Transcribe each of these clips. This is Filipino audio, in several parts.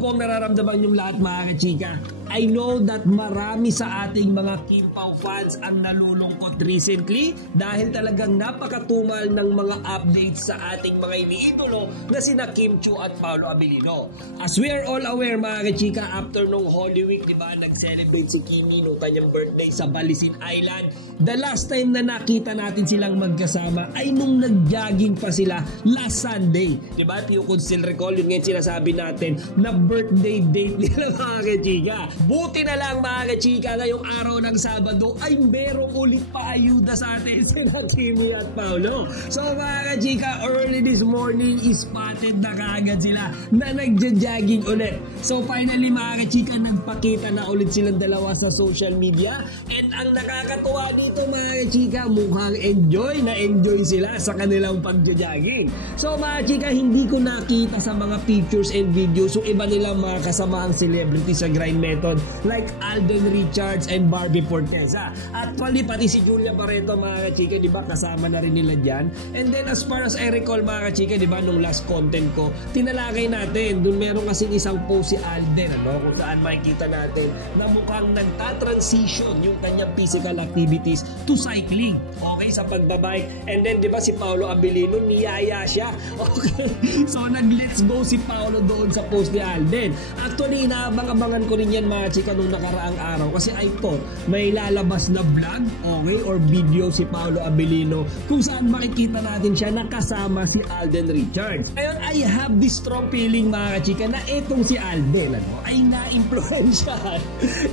ko ang nararamdaman yung lahat mga kachika. I know that marami sa ating mga Kim Pao fans ang nalulungkot recently dahil talagang napakatumal ng mga updates sa ating mga iniidolo na sina Kim Chiu at Paolo Abilino. As we are all aware mga kachika, after nung Holy Week, diba, nag-celebrate si Kimi nung kanyang birthday sa Balisin Island. The last time na nakita natin silang magkasama ay nung nag-jogging pa sila last Sunday. Diba? You could still recall, yun ngayon sinasabi natin na birthday date nila mga kachika. Buti na lang mga kachika, ngayong araw ng Sabado ay merong ulit pa ayuda sa atin sina Kimi at Paolo. So mga kachika, early this morning spotted na kaagad sila na nagja-jogging ulit. So finally mga kachika, nagpakita na ulit silang dalawa sa social media. And ang nakakatuwa dito mga kachika, mukhang enjoy sila sa kanilang pagja-jogging. So mga kachika, hindi ko nakita sa mga pictures and videos yung iba nilang mga kasamaang celebrity sa grind method like Alden Richards and Barbie Forteza. Actually, pati si Julia Barreto mga kachika, di ba, kasama na rin nila dyan. And then as far as I recall mga kachika, di ba, nung last content ko, tinalakay natin, dun meron kasing isang post si Alden, ano, kung saan makikita natin na mukhang nagta-transition yung kanyang physical activities to cycling, okay, sa pagbabike. And then, di ba, si Paolo Abilino, niyaya siya. Okay, so nag-let's go si Paolo doon sa post ni Alden. Actually, inaabang-abangan ko rin yan mga chika nung nakaraang araw kasi I thought may lalabas na vlog, okay, or video si Paolo Abilino kung saan makikita natin siya nakasama si Alden Richards. Ngayon, I have this strong feeling mga chika na etong si Alden, ano, ay na-influensyahan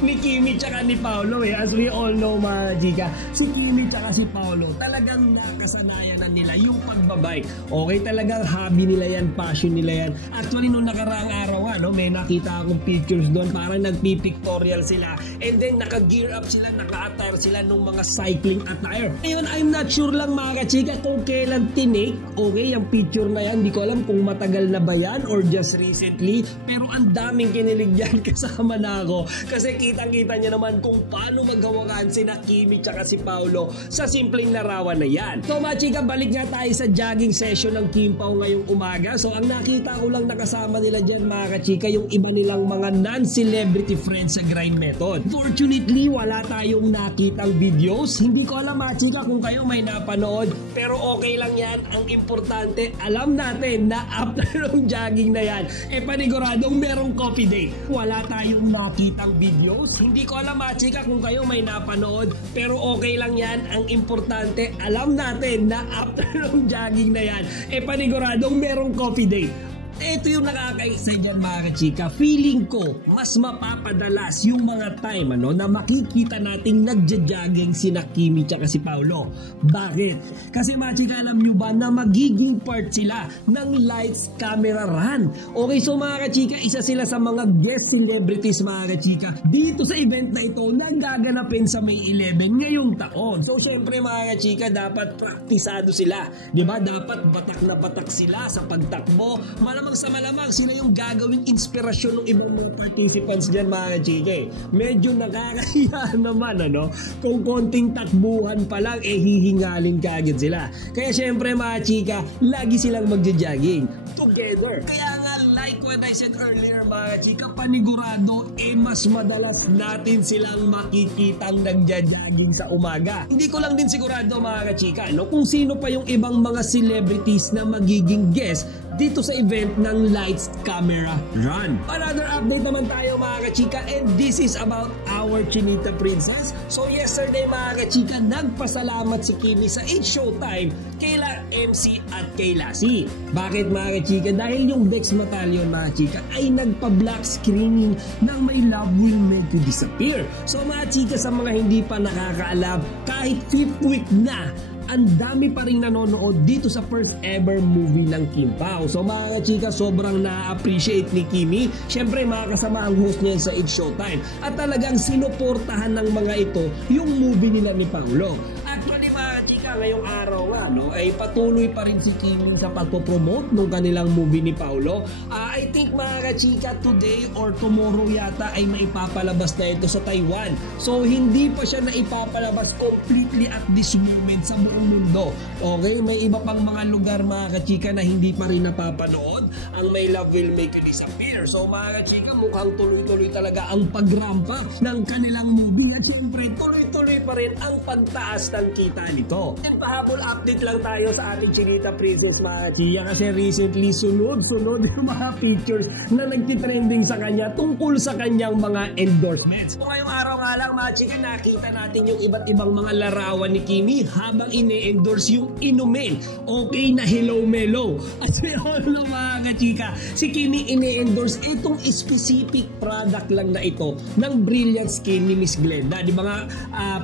ni Kimi tsaka ni Paolo eh. As we all know mga chika, si Kimi tsaka si Paolo talagang nakasanayan na nila yung pagbabike. Okay, talagang hobby nila yan, passion nila yan. Actually, nung nakaraang araw, ano, may nakita akong pictures doon, parang nagpipictorial sila and then naka-gear up sila, naka-attire sila nung mga cycling attire. Ngayon, I'm not sure lang mga kachika kung kailan tinake, okay, yung picture na yan. Hindi ko alam kung matagal na ba yan or just recently, pero ang daming kinilig dyan, kasama na ako kasi kitang-kita niya naman kung paano maghawakan sina Kimi tsaka si Paolo sa simpleng larawan na yan. So mga chika, balik nga tayo sa jogging session ng Kim Pao ngayong umaga. So ang nakita ko lang nakasama nila dyan mga kachika, yung iba nilang mga non-celebrity friends sa grind method. Fortunately, wala tayong nakitang videos. Hindi ko alam mga chika kung kayo may napanood, pero okay lang yan. Ang importante, alam natin na after ng jogging na yan, paniguradong merong coffee date. Wala tayong nakitang videos. Hindi ko alam mga chika kung kayo may napanood, pero okay lang yan. Ang importante, alam natin na after ng jogging na yan, paniguradong merong coffee date. Ito yung nakakaisa dyan mga kachika. Feeling ko, mas mapapadalas yung mga time ano, na makikita nating nagja-jogging sina Kimi tsaka si Paolo. Bakit? Kasi mga kachika, alam nyo ba na magiging part sila ng lights, camera, run? Okay, so mga kachika, isa sila sa mga guest celebrities mga kachika dito sa event na ito na gaganapin sa May 11 ngayong taon. So syempre mga kachika, dapat praktisado sila. Diba? Dapat batak na batak sila sa pagtakbo. Malamang sa malamang sila yung gagawing inspirasyon ng ibang mga participants dyan mga chika. Medyo nakakahiya naman ano, kung konting takbuhan pa lang hihingalin kaagad sila. Kaya syempre mga chika, lagi silang magja-jogging together. Kaya nga, like what I said earlier mga chika, panigurado mas madalas natin silang makikitang nagja-jogging sa umaga. Hindi ko lang din sigurado mga chika, no, kung sino pa yung ibang mga celebrities na magiging guest dito sa event ng Lights, Camera, Run. Another update naman tayo mga kachika, and this is about our Chinita Princess. So yesterday mga kachika, nagpasalamat si Kimi sa It's Showtime kayla MC at kay Lassie. Bakit mga kachika? Dahil yung Dex Battalion mga kachika ay nagpa-black screening ng My Love Will Make You Disappear. So mga kachika, sa mga hindi pa nakakaalam, kahit 5th week na, ang dami pa rin nanonood dito sa first ever movie ng Kim Pao. So mga chika, sobrang na-appreciate ni Kimi. Siyempre makakasama ang host niya sa It's Showtime. At talagang sinuportahan ng mga ito yung movie nila ni Paolo. Actually mga chika, chika, ngayong araw nga, no, ay patuloy pa rin si Kimi sa pagpopromote ng kanilang movie ni Paolo. I think mga kachika, today or tomorrow yata ay maipapalabas na ito sa Taiwan. So hindi pa siya na ipapalabas completely at this moment sa buong mundo. Okay, may iba pang mga lugar mga kachika na hindi pa rin napapanood ang My Love Will Make You Disappear. So mga kachika, mukhang tuloy-tuloy talaga ang pag-ramp up ng kanilang movie. At syempre, tuloy-tuloy pa rin ang pagtaas ng kita nito. And pahabol update lang tayo sa ating Chinita Princess mga kachika, kasi recently sunod-sunod yung mga pictures na nagtitrending sa kanya tungkol sa kanyang mga endorsements. So ngayong araw nga lang mga chika, nakita natin yung iba't ibang mga larawan ni Kimi habang ine-endorse yung inumin. Okay na Hello Melo. At we all know mga kachika, si Kimi ine-endorse itong specific product lang na ito ng Brilliant Skin ni Miss Glenda. Di ba nga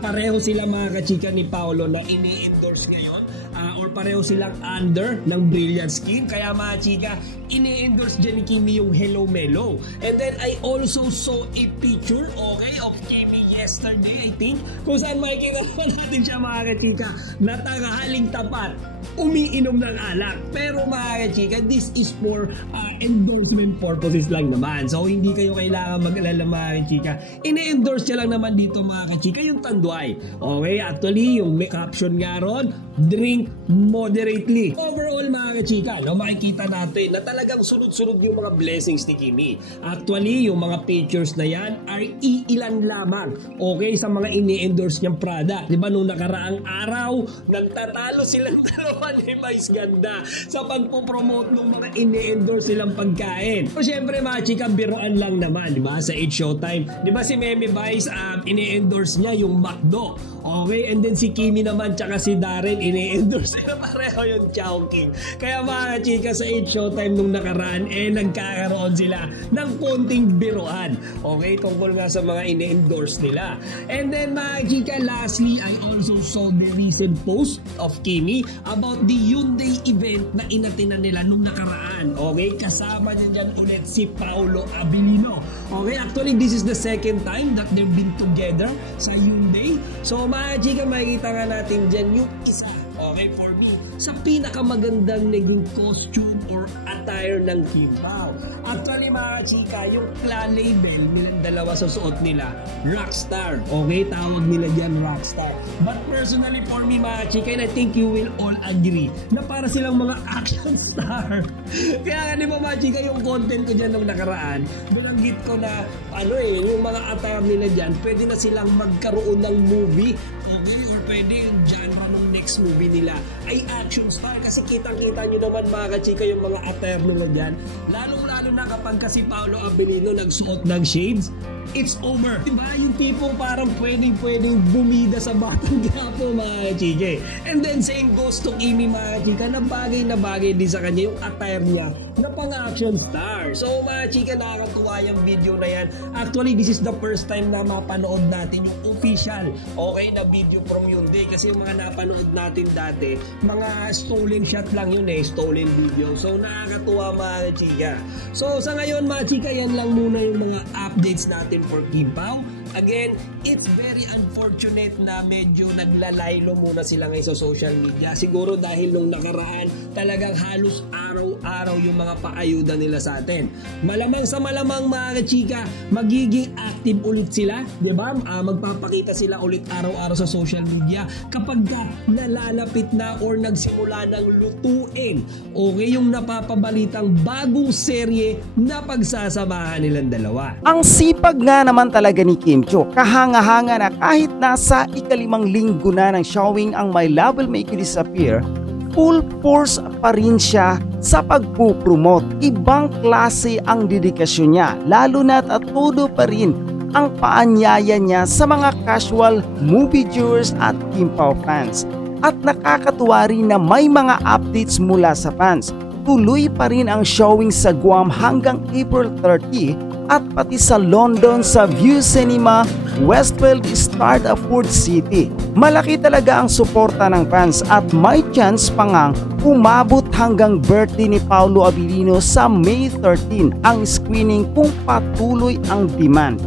pareho sila mga kachika ni Paolo na ine-endorse ngayon, or pareho silang under ng Brilliant Skin. Kaya mga chika, ine-endorse dyan ni Kimi yung Hello Melo. And then I also saw a picture, okay, of Kimi yesterday, I think, kung saan makikita natin siya mga kachika na tanghaling tapat umiinom ng alak. Pero mga kachika, this is for endorsement purposes lang naman. So hindi kayo kailangan mag-alala mga kachika. Ine-endorse niya lang naman dito mga kachika yung Tanduay. Okay, actually yung may caption nga ron, drink moderately. Overall mga kachika, no, makikita natin na talagang sunod-sunod yung mga blessings ni Kimi. Actually yung mga pictures na yan ay iilan lamang, okay, sa mga ini-endorse niyang product. Diba nung nakaraang araw, nagtatalo silang dalawa ni Vice Ganda sa pagpopromote ng mga ini-endorse silang pagkain. So syempre mga chika, biruan lang naman, diba, sa 8 Showtime. Diba si Meme Vice, ini-endorse niya yung McDo. Okay, and then si Kimi naman tsaka si Darren, ini-endorse nila pareho yung Chowking. Kaya mga chika, sa 8 Showtime nung nakaraan, nagkakaroon sila ng konting biruan. Okay, tungkol nga sa mga ini-endorse nila. And then mga chika, lastly, I also saw the recent post of Kimi about the Hyundai event na inatinan nila nung nakaraan. Okay, kasama niya dyan ulit si Paolo Abilino. Okay, actually this is the second time that they've been together sa Hyundai. So mga chika, makikita nga natin dyan yung isa, okay, for me, sa pinakamagandang naging costume or attire ng Kimbao. Actually mga chika, yung clan label nilang dalawa sa suot nila, Rockstar. Okay, tawag nila dyan Rockstar. But personally for me mga chika, and I think you will all agree, na para silang mga action star. Kaya nga di ba mga chika, yung content ko dyan nung nakaraan, binanggit ko na yung mga attire nila dyan, pwede na silang magkaroon ng movie, okay, or pwede yung genre ng next movie nila ay action star. Kasi kitang-kita nyo naman mga kachika yung mga attire nila dyan. Lalong-lalo na kapag kasi Paolo Abilino nagsuot ng shades, it's over. Diba? Yung tipong parang pwedeng bumida sa batang gapo mga kachika. And then same goes to Kimi mga kachika, na bagay din sa kanya yung attire niya na pang-action star. So mga chika, nakakatuwa yung video na yan. Actually, this is the first time na mapanood natin yung official, okay, na video from Hyundai. Kasi yung mga napanood natin dati, mga stolen shot lang yun stolen video. So nakakatuwa mga chika. So sa ngayon mga chika, yan lang muna yung mga updates natin for Kimbao. Again, it's very unfortunate na medyo naglalaylo muna sila ngayon sa social media. Siguro dahil nung nakaraan, talagang halos araw-araw yung mga paayuda nila sa atin. Malamang sa malamang mga chika, magiging active ulit sila, di ba? Magpapakita sila ulit araw-araw sa social media kapag nalalapit na or nagsimula ng lutuin. Okay, yung napapabalitang bagong serye na pagsasamahan nilang dalawa. Ang sipag nga naman talaga ni Kim Cho, kahanga-hanga na kahit nasa ika-5 linggo na ng showing ang My Love Will Make You Disappear, full force pa rin siya sa pagpupromote. Ibang klase ang dedikasyon niya, lalo na't at todo pa rin ang paanyaya niya sa mga casual movie viewers at Kimbao fans. At nakakatuwa rin na may mga updates mula sa fans. Tuloy pa rin ang showing sa Guam hanggang April 30 at pati sa London sa View Cinema, Westfield Stratford City. Malaki talaga ang suporta ng fans at may chance pa ngang umabot hanggang birthday ni Paolo Abilino sa May 13 ang screening kung patuloy ang demand.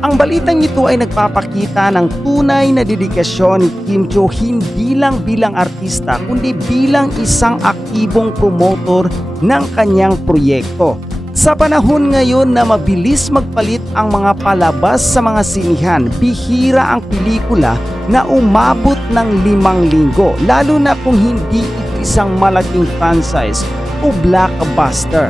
Ang balitang ito ay nagpapakita ng tunay na dedikasyon ni Kim Chiu hindi lang bilang artista kundi bilang isang aktibong promotor ng kanyang proyekto. Sa panahon ngayon na mabilis magpalit ang mga palabas sa mga sinihan, bihira ang pelikula na umabot ng 5 linggo, lalo na kung hindi ito isang malaking franchise o blockbuster.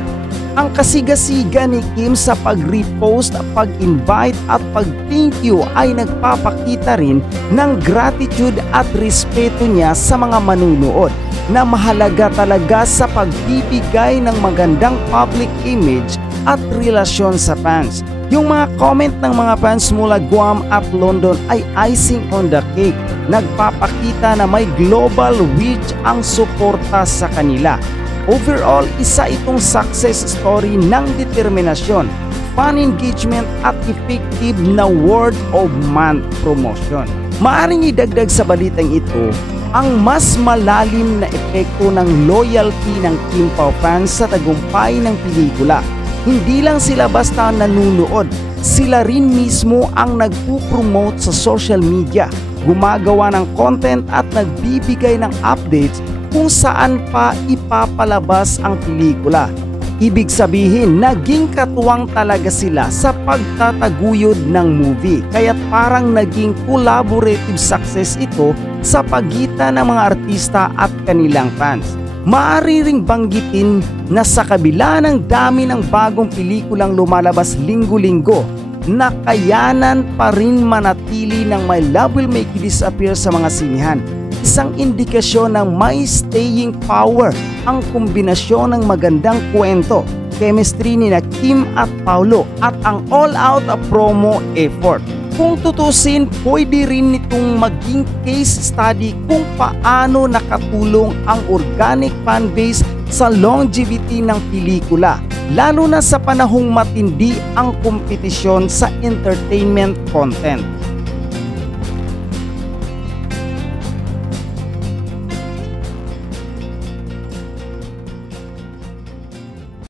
Ang kasigasiga ni Kim sa pag-repost, pag-invite at pag-thank you ay nagpapakita rin ng gratitude at respeto niya sa mga manunood na mahalaga talaga sa pagbibigay ng magandang public image at relasyon sa fans. Yung mga comment ng mga fans mula Guam at London ay icing on the cake. Nagpapakita na may global reach ang suporta sa kanila. Overall, isa itong success story ng determinasyon, fan engagement at effective na word of mouth promotion. Maaring idagdag sa balitang ito ang mas malalim na epekto ng loyalty ng Kim Pao fans sa tagumpay ng pelikula. Hindi lang sila basta nanunood, sila rin mismo ang nagpo-promote sa social media, gumagawa ng content at nagbibigay ng updates kung saan pa ipapalabas ang pelikula. Ibig sabihin, naging katuwang talaga sila sa pagtataguyod ng movie, kaya't parang naging collaborative success ito sa pagitan ng mga artista at kanilang fans. Maaari ring banggitin na sa kabila ng dami ng bagong pelikulang lumalabas linggo-linggo, nakayanan pa rin manatili ng My Love Will Make You Disappear sa mga sinihan. Isang indikasyon ng may staying power ang kombinasyon ng magandang kwento, chemistry ni Kim at Paolo at ang all-out promo effort. Kung tutusin, pwede rin nitong maging case study kung paano nakatulong ang organic fanbase sa longevity ng pelikula, lalo na sa panahong matindi ang kompetisyon sa entertainment content.